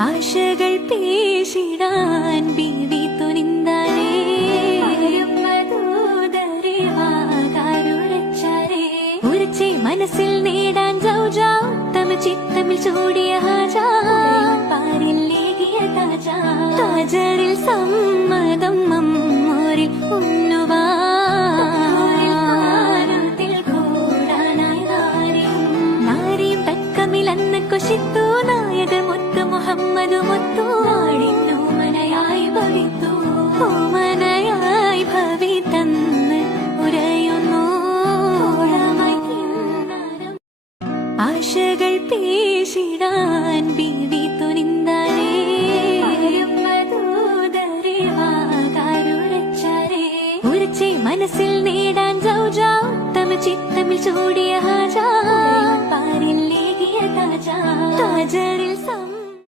ആശകൾ പേശിടാൻ ബീവി തുനിന്താരേ ഉറച്ചെ മനസ്സിൽ നേടാൻ ജൗജാ തമ ചിത്തമിൽ ചൂടിയ ഹാജാ പാരിലേകിയ താജാ താജറിൽ സമ്മതം അമ്മോരിൽ ഉണ്ണുവാനത്തിൽ കൂടാനായി നാരിയും തക്കമിലന്ന് കൊശിത്തു നായക മുത്തു മുഹമ്മദ് മുത്തു നാടിന്നു മനയായി ഭവിത്തു ഓമനയായി ഭവിതന്ന് ഉരയുന്നു ആശകൾ പേശിടാൻ ബീവി തുനിന്താരേ ഉറച്ചെ മനസ്സിൽ നേടാൻ ജൗജാ തമ ചിത്തമിൽ ചൂടിയ ഹാജാ പാരിലേകിയ താജാ താജറിൽ